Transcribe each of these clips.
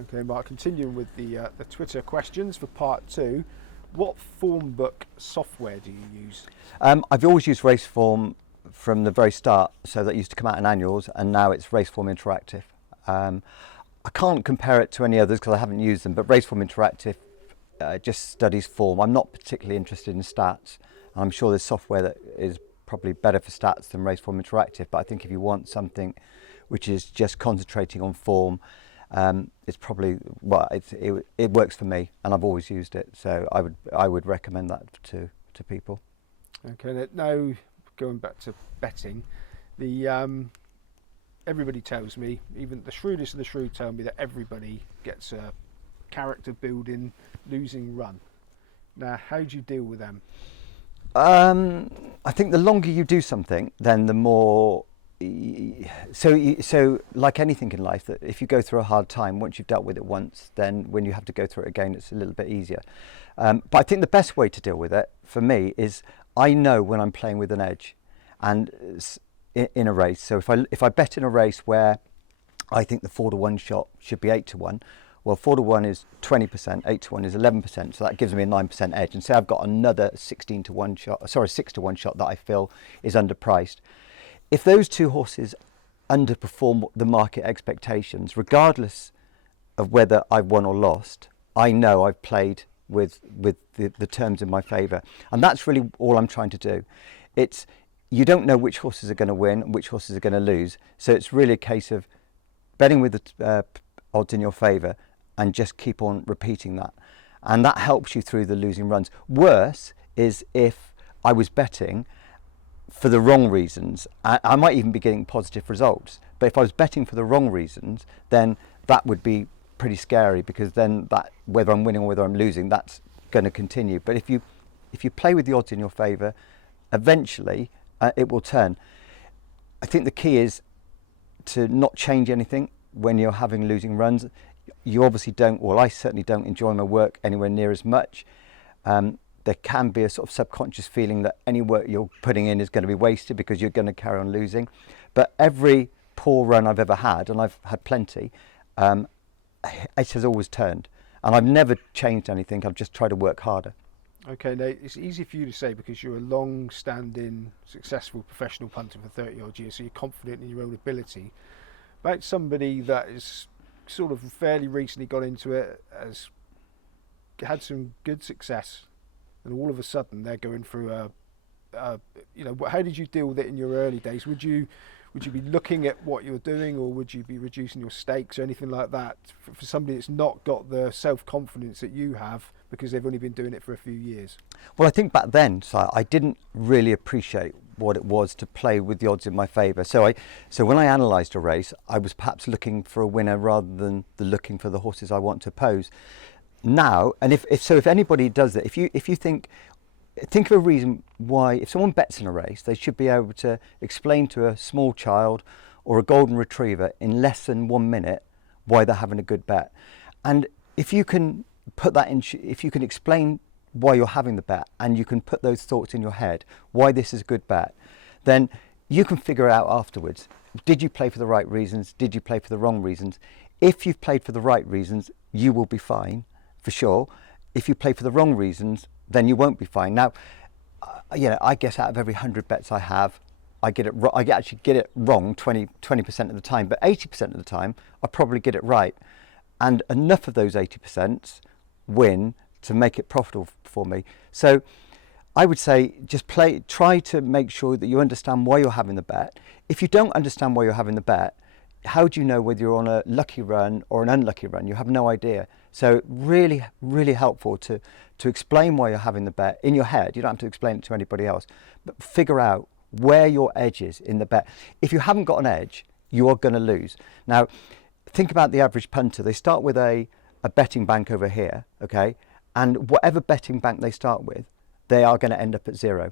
Okay, Mark, continuing with the Twitter questions for part 2. What form book software do you use? I've always used Raceform from the very start, so that used to come out in annuals, and now it's Raceform Interactive. I can't compare it to any others because I haven't used them, but Raceform Interactive just studies form. I'm not particularly interested in stats, and I'm sure there's software that is probably better for stats than Raceform Interactive, but I think if you want something which is just concentrating on form, it's probably, well, it works for me, and I've always used it, so I would recommend that to people. Okay, now going back to betting, the everybody tells me, even the shrewdest of the shrewd tell me that everybody gets a character building losing run. Now, how do you deal with them? I think the longer you do something, then the more. So like anything in life, that if you go through a hard time, once you've dealt with it once, then when you have to go through it again, it's a little bit easier. But I think the best way to deal with it for me is I know when I'm playing with an edge, and in a race. So if I bet in a race where I think the 4-to-1 shot should be 8-to-1, well, 4-to-1 is 20%, 8-to-1 is 11%, so that gives me a 9% edge. And say I've got another 6-to-1 shot that I feel is underpriced. If those two horses underperform the market expectations, regardless of whether I've won or lost, I know I've played with the terms in my favour. And that's really all I'm trying to do. You don't know which horses are going to win and which horses are going to lose. So it's really a case of betting with the odds in your favour and just keep on repeating that. And that helps you through the losing runs. Worse is if I was betting for the wrong reasons. I might even be getting positive results. But if I was betting for the wrong reasons, then that would be pretty scary, because then that, whether I'm winning or whether I'm losing, that's going to continue. But if you play with the odds in your favour, eventually it will turn. I think the key is to not change anything when you're having losing runs. You obviously don't, well, I certainly don't enjoy my work anywhere near as much. There can be a sort of subconscious feeling that any work you're putting in is going to be wasted because you're going to carry on losing. But every poor run I've ever had, and I've had plenty, it has always turned. And I've never changed anything. I've just tried to work harder. Okay, now it's easy for you to say because you're a long-standing, successful professional punter for 30 odd years, so you're confident in your own ability. About somebody that is sort of fairly recently got into it, has had some good success, and all of a sudden they're going through how did you deal with it in your early days? Would you be looking at what you're doing, or would you be reducing your stakes or anything like that for somebody that's not got the self-confidence that you have because they've only been doing it for a few years? Well, I think back then, so I didn't really appreciate what it was to play with the odds in my favour. So when I analysed a race, I was perhaps looking for a winner rather than looking for the horses I want to oppose. Now, and if anybody does it, if you think of a reason why, if someone bets in a race, they should be able to explain to a small child or a golden retriever in less than 1 minute why they're having a good bet. And if you can put that in, if you can explain why you're having the bet, and you can put those thoughts in your head why this is a good bet, then you can figure out afterwards, did you play for the right reasons, did you play for the wrong reasons? If you've played for the right reasons, you will be fine, for sure. If you play for the wrong reasons, then you won't be fine. Now, I guess out of every 100 bets I have, I actually get it wrong 20% of the time, but 80% of the time I probably get it right, and enough of those 80% win to make it profitable for me. So I would say just try to make sure that you understand why you're having the bet. If you don't understand why you're having the bet, how do you know whether you're on a lucky run or an unlucky run? You have no idea. So really, really helpful to explain why you're having the bet in your head. You don't have to explain it to anybody else, but figure out where your edge is in the bet. If you haven't got an edge, you are going to lose. Now, think about the average punter. They start with a betting bank over here, okay? And whatever betting bank they start with, they are going to end up at zero.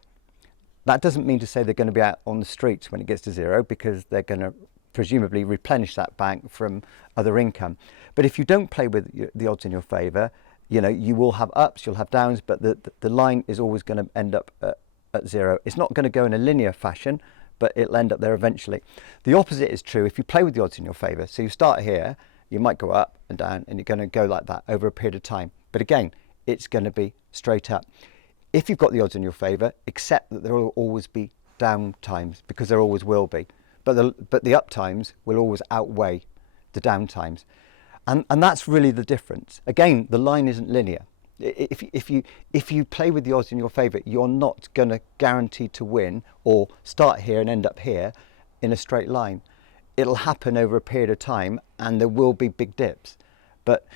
That doesn't mean to say they're going to be out on the streets when it gets to zero, because they're going to presumably replenish that bank from other income. But if you don't play with the odds in your favour, you will have ups, you'll have downs, but the line is always going to end up at zero. It's not going to go in a linear fashion, but it'll end up there eventually. The opposite is true if you play with the odds in your favour. So you start here, You might go up and down, and you're going to go like that over a period of time. But again, it's going to be straight up. If you've got the odds in your favour, accept that there will always be down times, because there always will be. But the up times will always outweigh the down times. And that's really the difference. Again, the line isn't linear. If you play with the odds in your favour, you're not going to guarantee to win or start here and end up here in a straight line. It'll happen over a period of time, and there will be big dips. But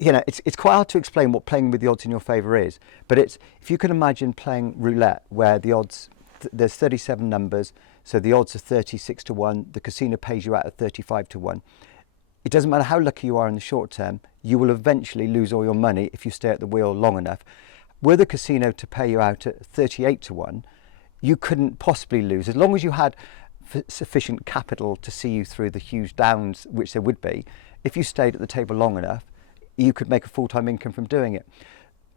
you know, it's quite hard to explain what playing with the odds in your favour is. But it's, if you can imagine playing roulette, where the odds, there's 37 numbers, so the odds are 36 to 1. The casino pays you out at 35 to 1. It doesn't matter how lucky you are in the short term, you will eventually lose all your money if you stay at the wheel long enough. Were the casino to pay you out at 38 to 1, you couldn't possibly lose. As long as you had sufficient capital to see you through the huge downs, which there would be, if you stayed at the table long enough, you could make a full-time income from doing it.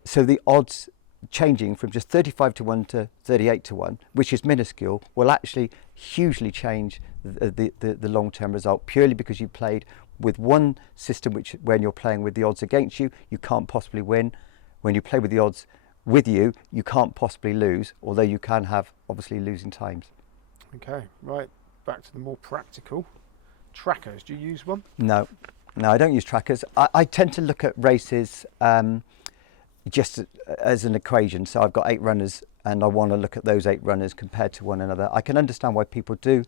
So the odds changing from just 35 to 1 to 38 to 1, which is minuscule, will actually hugely change the long-term result, purely because you played with one system, which when you're playing with the odds against you, you can't possibly win. When you play with the odds with you, you can't possibly lose, although you can have obviously losing times. Okay, right, back to the more practical. Trackers, do you use one? No, I don't use trackers. I tend to look at races just as an equation. So I've got 8 runners, and I want to look at those 8 runners compared to one another. I can understand why people do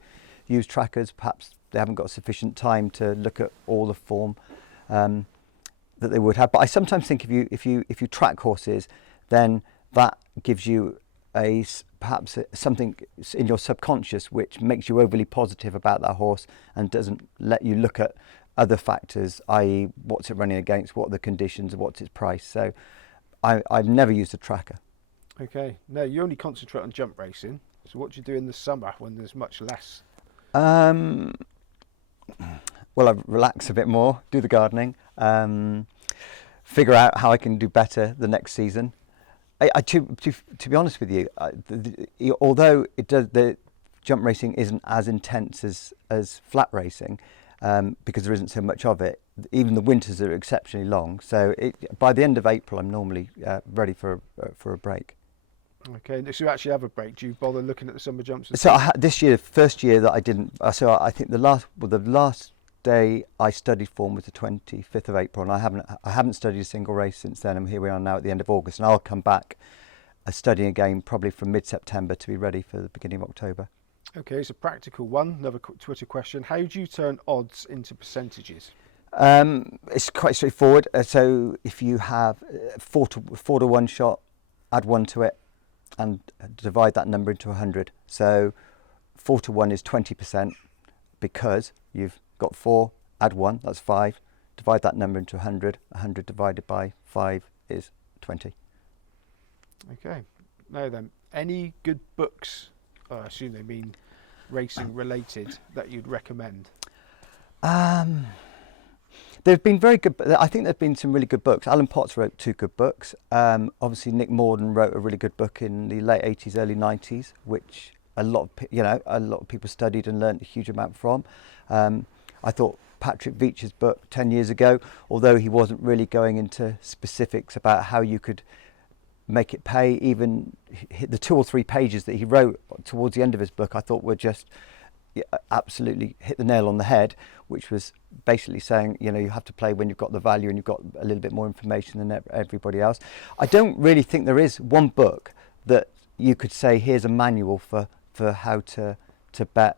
use trackers. Perhaps they haven't got sufficient time to look at all the form that they would have. But I sometimes think if you track horses, then that gives you perhaps something in your subconscious which makes you overly positive about that horse and doesn't let you look at other factors, i.e. what's it running against, what are the conditions, what's its price. So I've never used a tracker. Okay, no, you only concentrate on jump racing. So what do you do in the summer when there's much less? Well, I relax a bit more, do the gardening, figure out how I can do better the next season. To be honest with you, although the jump racing isn't as intense as flat racing, because there isn't so much of it, even the winters are exceptionally long. So by the end of April, I'm normally ready for a break. Okay, so you actually have a break. Do you bother looking at the summer jumps? So this year, first year that I didn't. So I think the last day I studied form was the 25th of April, and I haven't studied a single race since then. And here we are now at the end of August, and I'll come back studying again probably from mid-September to be ready for the beginning of October. Okay, it's a practical one. Another Twitter question: how do you turn odds into percentages? It's quite straightforward. So if you have 4 to 1 shot, add 1 to it, and divide that number into 100. So 4 to 1 is 20%, because you've got 4, add 1, that's 5. Divide that number into 100. 100 divided by 5 is 20. Okay. Now then, any good books, I assume they mean racing related, that you'd recommend? There've been very good. I think there've been some really good books. Alan Potts wrote 2 good books. Obviously, Nick Morden wrote a really good book in the late 80s, early 90s, which a lot of people studied and learned a huge amount from. I thought Patrick Veitch's book 10 years ago, although he wasn't really going into specifics about how you could make it pay, even the 2 or 3 pages that he wrote towards the end of his book, I thought were just absolutely hit the nail on the head, which was basically saying, you have to play when you've got the value and you've got a little bit more information than everybody else. I don't really think there is one book that you could say, here's a manual for how to bet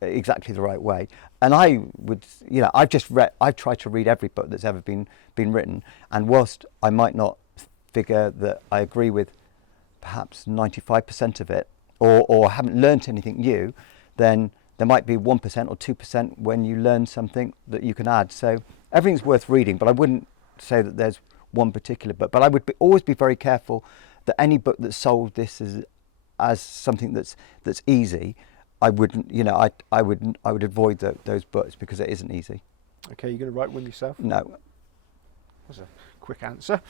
exactly the right way. And I would, I've tried to read every book that's ever been written, and whilst I might not figure that I agree with perhaps 95% of it, or haven't learnt anything new, then there might be 1% or 2% when you learn something that you can add. So everything's worth reading, but I wouldn't say that there's one particular book. But I would always be very careful that any book that sold this as something that's easy, I wouldn't, I would avoid those books, because it isn't easy. Okay, you're going to write one yourself? No. That's a quick answer.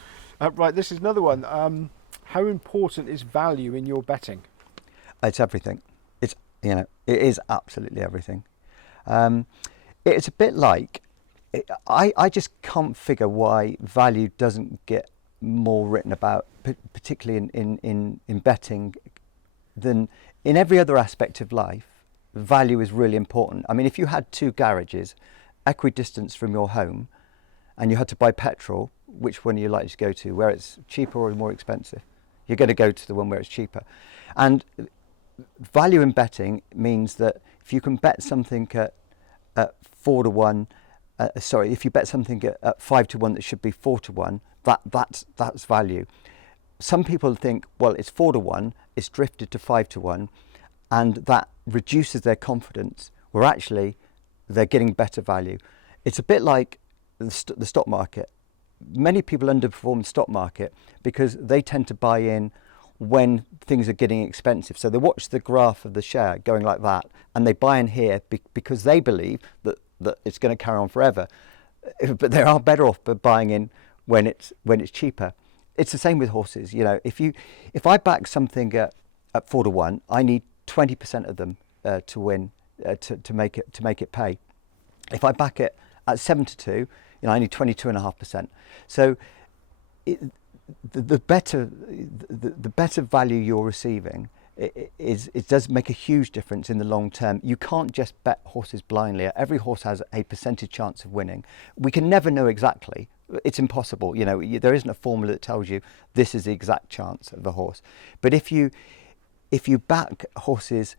Right, this is another one. How important is value in your betting? It's everything. It is absolutely everything. It's a bit like I just can't figure why value doesn't get more written about, particularly in betting, than in every other aspect of life. Value is really important. I mean, if you had two garages, equidistant from your home, and you had to buy petrol, which one are you likely to go to? Where it's cheaper or more expensive? You're going to go to the one where it's cheaper. And value in betting means that if you can bet something at 4 to 1, if you bet something at 5 to 1 that should be 4 to 1, that's value. Some people think, well, it's 4 to 1, it's drifted to 5 to 1, and that reduces their confidence, where actually they're getting better value. It's a bit like the stock market. Many people underperform the stock market because they tend to buy in when things are getting expensive. So they watch the graph of the share going like that, and they buy in here because they believe that it's going to carry on forever. But they are better off by buying in when it's cheaper. It's the same with horses. You know, if I back something at 4 to 1, I need 20% of them to win, to make it pay. If I back it at 7 to 2, I need 22.5%. So the better value you're receiving, it does make a huge difference in the long term. You can't just bet horses blindly. Every horse has a percentage chance of winning. We can never know exactly. It's impossible. There isn't a formula that tells you this is the exact chance of the horse. But if you back horses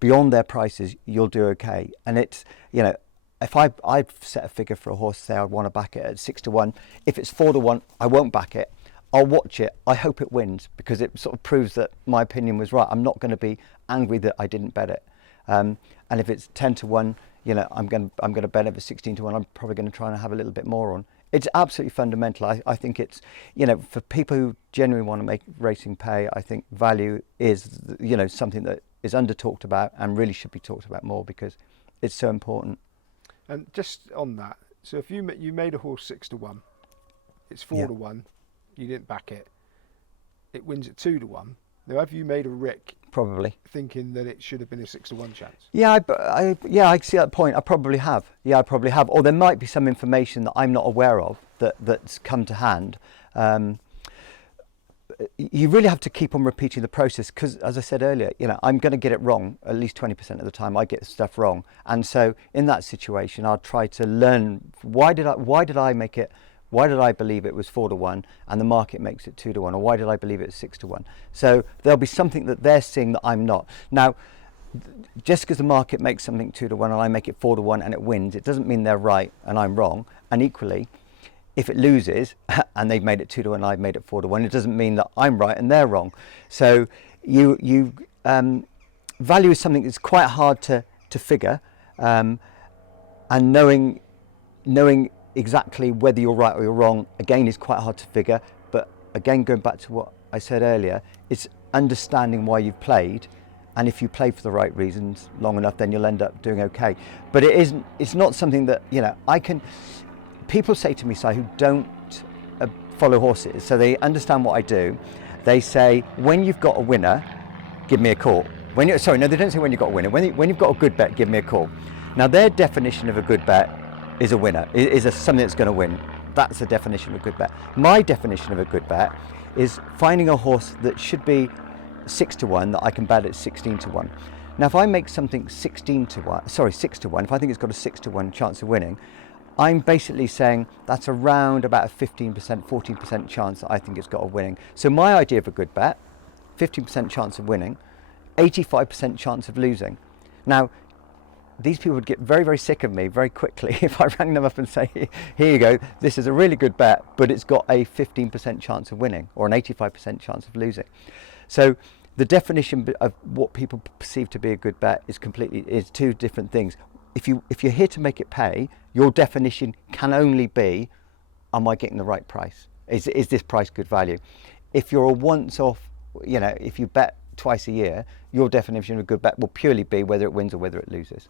beyond their prices, you'll do okay. And it's, if I set a figure for a horse, say I want to back it at 6 to 1, if it's 4 to 1, I won't back it. I'll watch it. I hope it wins, because it sort of proves that my opinion was right. I'm not going to be angry that I didn't bet it. And if it's 10 to 1, I'm going to bet it. If it's 16 to 1, I'm probably going to try and have a little bit more on. It's absolutely fundamental. I think it's, for people who genuinely want to make racing pay, I think value is, something that is under talked about and really should be talked about more, because it's so important. And just on that, so if you made a horse 6 to 1, it's 4 to 1, you didn't back it, it wins at 2 to 1. Now, have you made a rick? Probably. Thinking that it should have been a 6 to 1 chance? Yeah, I see that point. I probably have. Yeah, I probably have. Or there might be some information that I'm not aware of that's come to hand. You really have to keep on repeating the process, because, as I said earlier, I'm going to get it wrong at least 20% of the time. I get stuff wrong, and so in that situation, I'll try to learn why did I make it. Why did I believe it was 4 to 1 and the market makes it 2 to 1? Or why did I believe it's 6 to 1? So there'll be something that they're seeing that I'm not. Now, just because the market makes something 2 to 1 and I make it 4 to 1 and it wins, it doesn't mean they're right and I'm wrong. And equally, if it loses and they've made it 2 to 1 and I've made it 4 to 1, it doesn't mean that I'm right and they're wrong. So value is something that's quite hard to figure, and knowing exactly whether you're right or you're wrong, again, is quite hard to figure. But again, going back to what I said earlier, it's understanding why you've played, and if you play for the right reasons long enough, then you'll end up doing okay. But it's not something that, people say to me, Si, who don't follow horses, so they understand what I do. They say, when you've got a winner, give me a call. They don't say when you've got a winner. When you've got a good bet, give me a call. Now, their definition of a good bet is a winner, is something that's going to win. That's the definition of a good bet. My definition of a good bet is finding a horse that should be 6 to 1 that I can bet at 16 to 1. Now, if I make something 6 to 1, if I think it's got a 6 to 1 chance of winning, I'm basically saying that's around about a 15%, 14% chance that I think it's got of winning. So my idea of a good bet, 15% chance of winning, 85% chance of losing. Now, these people would get very, very sick of me very quickly if I rang them up and say, here you go, this is a really good bet, but it's got a 15% chance of winning or an 85% chance of losing. So the definition of what people perceive to be a good bet is two different things. If you're here to make it pay, your definition can only be, am I getting the right price? Is this price good value? If you're a once-off, if you bet twice a year, your definition of a good bet will purely be whether it wins or whether it loses.